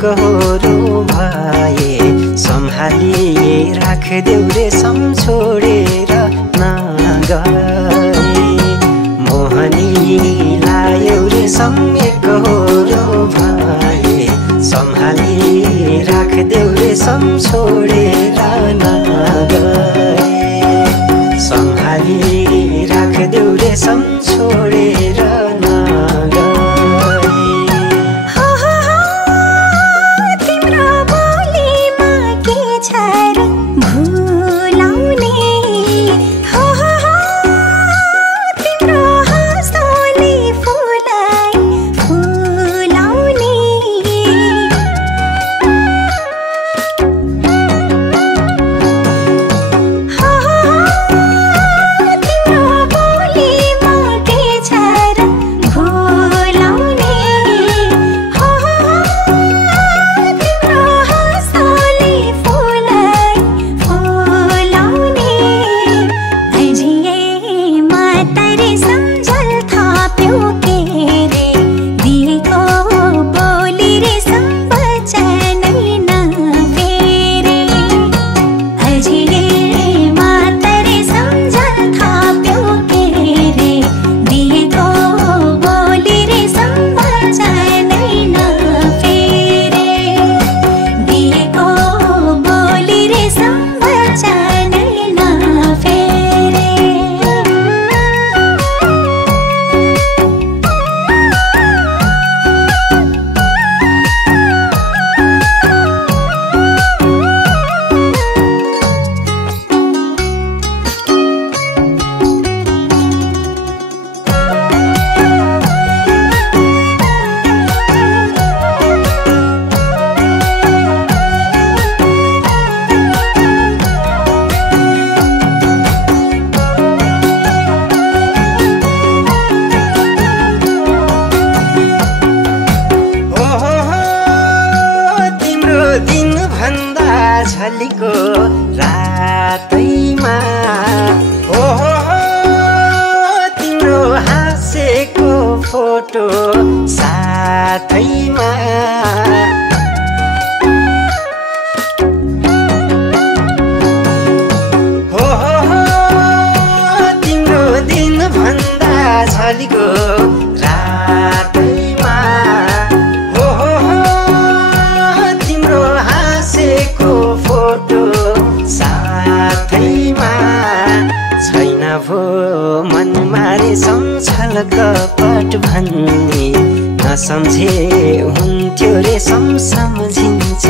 एकहोरो भए सम्हाली राखदेऊ रेशम छोडेर नगए मोहनी लायौ रेशम एकहोरो भए सम्हाली राखदेऊ रेशम छोडेर नगए सम्हाली राखदेऊ रेशम छोडेर नगए झलीको रातैमा ओहो तिम्रो हाँसेको फोटो साथैमा ओहो तिम्रो दिन भन्दा झलीको रातैमा तिम्रो हाँसेको फोटो साथैमा छैन भो मनमा रेशम छलकपट भन्ने नसम्झे हुन्थ्यो रेशम सम्झिन्छ